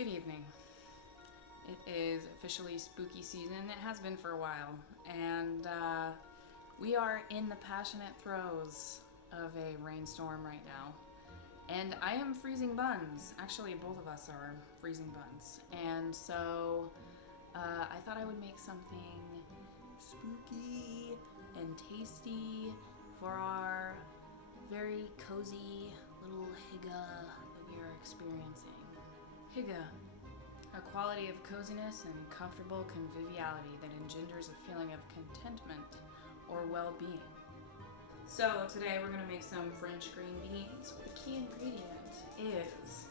Good evening. It is officially spooky season. It has been for a while, and we are in the passionate throes of a rainstorm right now. And I am freezing buns. Actually, both of us are freezing buns. And so I thought I would make something spooky and tasty for our very cozy little hygge that we are experiencing. Hygge, a quality of coziness and comfortable conviviality that engenders a feeling of contentment or well-being. So today we're going to make some French green beans. The key ingredient is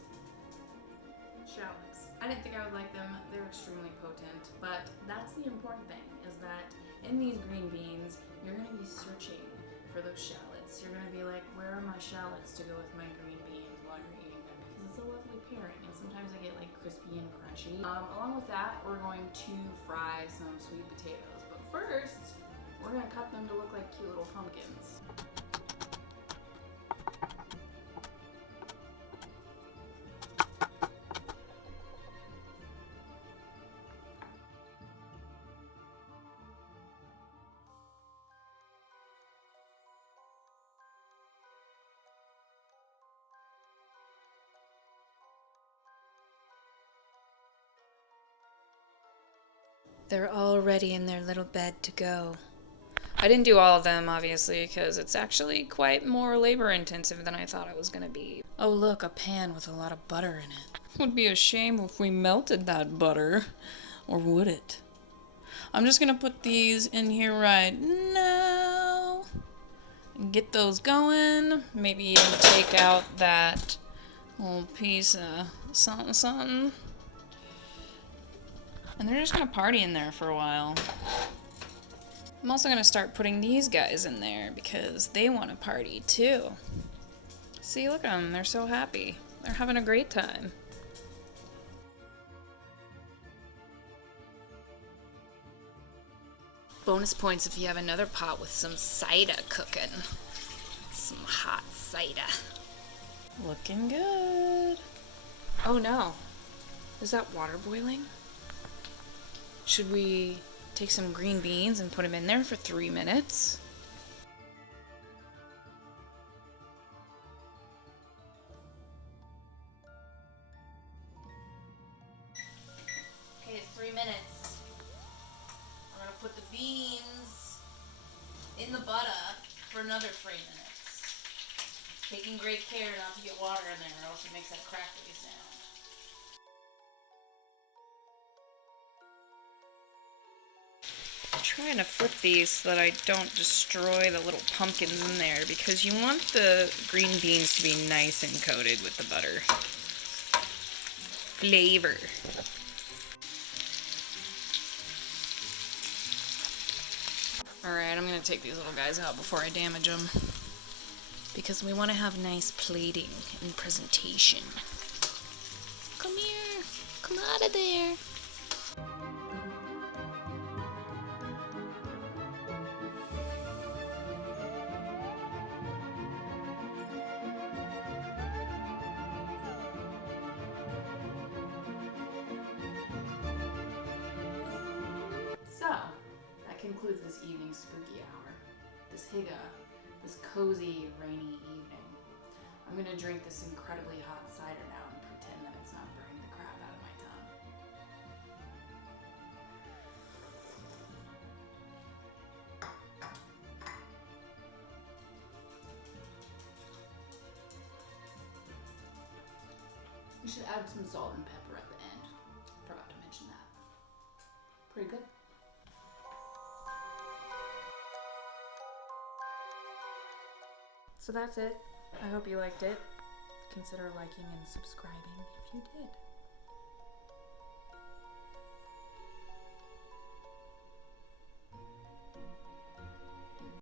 shallots. I didn't think I would like them. They're extremely potent, but that's the important thing, is that in these green beans, you're going to be searching for those shallots. You're going to be like, where are my shallots to go with my green beans while you're eating them? Because it's a lovely pairing, and sometimes they get like crispy and crunchy. Along with that, we're going to fry some sweet potatoes. But first, we're going to cut them to look like cute little pumpkins. They're all ready in their little bed to go. I didn't do all of them, obviously, because it's actually quite more labor-intensive than I thought it was going to be. Oh, look, a pan with a lot of butter in it. Would be a shame if we melted that butter. Or would it? I'm just going to put these in here right now. And get those going. Maybe even take out that little piece of something. And they're just going to party in there for a while. I'm also going to start putting these guys in there because they want to party too. See, look at them. They're so happy. They're having a great time. Bonus points if you have another pot with some cider cooking. Some hot cider. Looking good. Oh no. Is that water boiling? Should we take some green beans and put them in there for 3 minutes? Okay, it's 3 minutes. I'm gonna put the beans in the butter for another 3 minutes. Taking great care not to get water in there or else it makes that crackly sound. I'm trying to flip these so that I don't destroy the little pumpkins in there because you want the green beans to be nice and coated with the butter. Flavor. Alright, I'm going to take these little guys out before I damage them because we want to have nice plating and presentation. Come here. Come out of there. So, that concludes this evening's spooky hour. This hygge, this cozy, rainy evening. I'm gonna drink this incredibly hot cider now and pretend that it's not burning the crap out of my tongue. We should add some salt and pepper at the end. Forgot to mention that. Pretty good. So that's it. I hope you liked it. Consider liking and subscribing if you did.